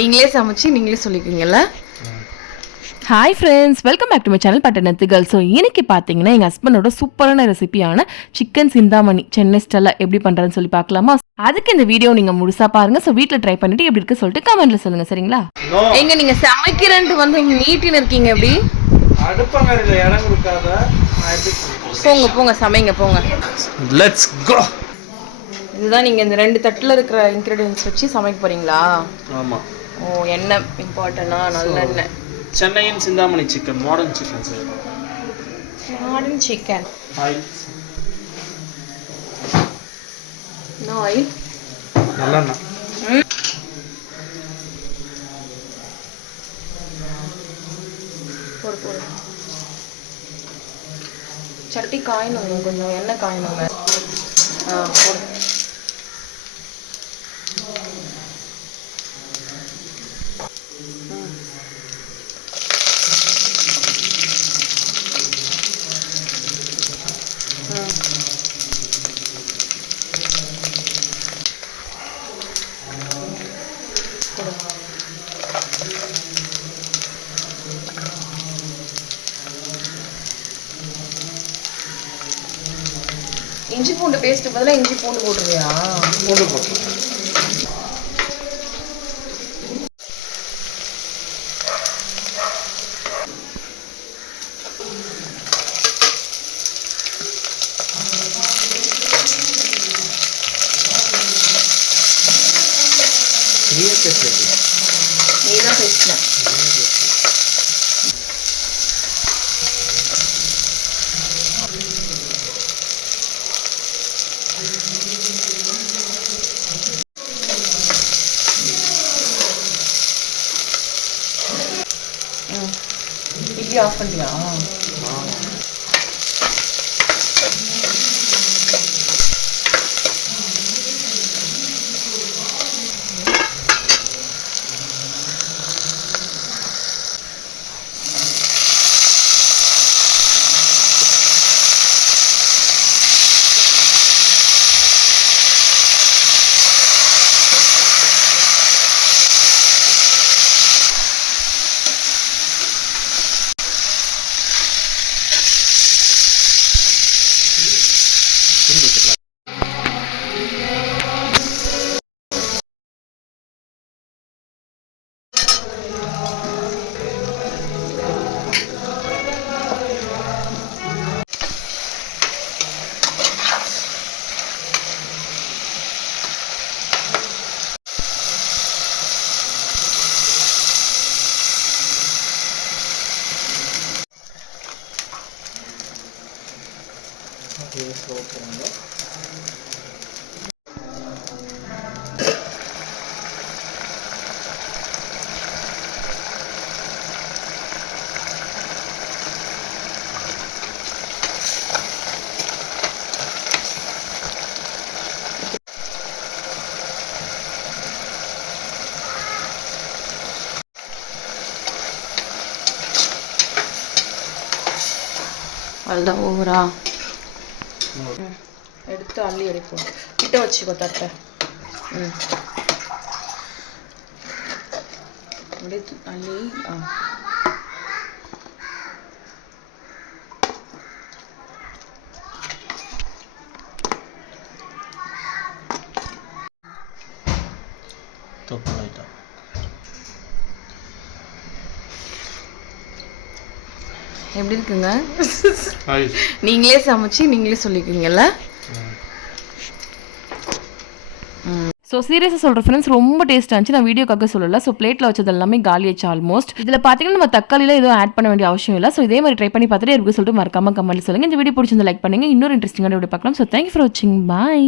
நீங்களே சமைச்சு நீங்களே சொல்லிக்குவீங்கல்ல. Hi friends, welcome back to my channel பட்டணத்துகள். ஸோ இன்னைக்கு பார்த்தீங்கன்னா எங்கள் ஹஸ்பண்டோட சூப்பரான ரெசிபியான சிக்கன் சிந்தாமணி சென்னை ஸ்டைலில் எப்படி பண்ணுறதுன்னு சொல்லி பார்க்கலாமா? அதுக்கு இந்த வீடியோ நீங்கள் முழுசாக பாருங்கள். ஸோ வீட்டில் ட்ரை பண்ணிட்டு எப்படி இருக்கு சொல்லிட்டு கமெண்ட்டில் சொல்லுங்கள், சரிங்களா? எங்க நீங்கள் சமைக்கிறேன்ட்டு வந்து நீட்டின்னு இருக்கீங்க எப்படி? அடுப்பங்கரையில் இடம் கொடுக்காத. போங்க போங்க சமைங்க போங்க. Let's go. இதுதான் நீங்கள் இந்த 2 தட்டில் இருக்கிற இன்க்ரீடியன்ஸ் வச்சு சமைக்க போகிறீங்களா? ஆமாம். ஓ, எண்ணெய் இம்பார்ட்டனா? நல்லெண்ணெய். சென்னையின் Chintamani chicken, modern chicken sir. Modern chicken. Oil. Oil. நல்லெண்ணெய். போடு போடு. சட்டி காயணுங்க, கொஞ்சம் எண்ணெய் காயணுங்க. போடு. இஞ்சி பூண்டு பேஸ்ட் பதிலாக இஞ்சி பூண்டு போட்டுருவியா? பூண்டு போட்டு. நீ தான் பேசின. இட்லி ஆஃப் பண்ணியா? அதுதான் ஓவரா. எடுத்து அள்ளி எடுப்போம். கிட்ட வச்சுக்கோ தட்டை. அப்படியே அள்ளி. தொப்பு லைட்டா. எப்படி இருக்குங்க? நீங்களே சமைச்சு நீங்களே சொல்லிக்குவீங்கல்ல. ஸோ சீரியஸாக சொல்கிற ஃப்ரெண்ட்ஸ், ரொம்ப டேஸ்ட்டாக இருந்துச்சு. நான் வீடியோக்காக சொல்லலை. ஸோ பிளேட்டில் வச்சது எல்லாமே காலி ஆச்சு ஆல்மோஸ்ட். இதில் பார்த்தீங்கன்னா நம்ம தக்காளியில் எதுவும் ஆட் பண்ண வேண்டிய அவசியம் இல்லை. ஸோ இதே மாதிரி ட்ரை பண்ணி பார்த்துட்டு எப்படி சொல்லிட்டு மறக்காம கமெண்ட் சொல்லுங்கள். இந்த வீடியோ பிடிச்சிருந்து லைக் பண்ணுங்கள். இன்னொரு இன்ட்ரெஸ்டிங்கான வீடியோ பார்க்கலாம். ஸோ தேங்க்யூ ஃபார் வாட்சிங். பாய்.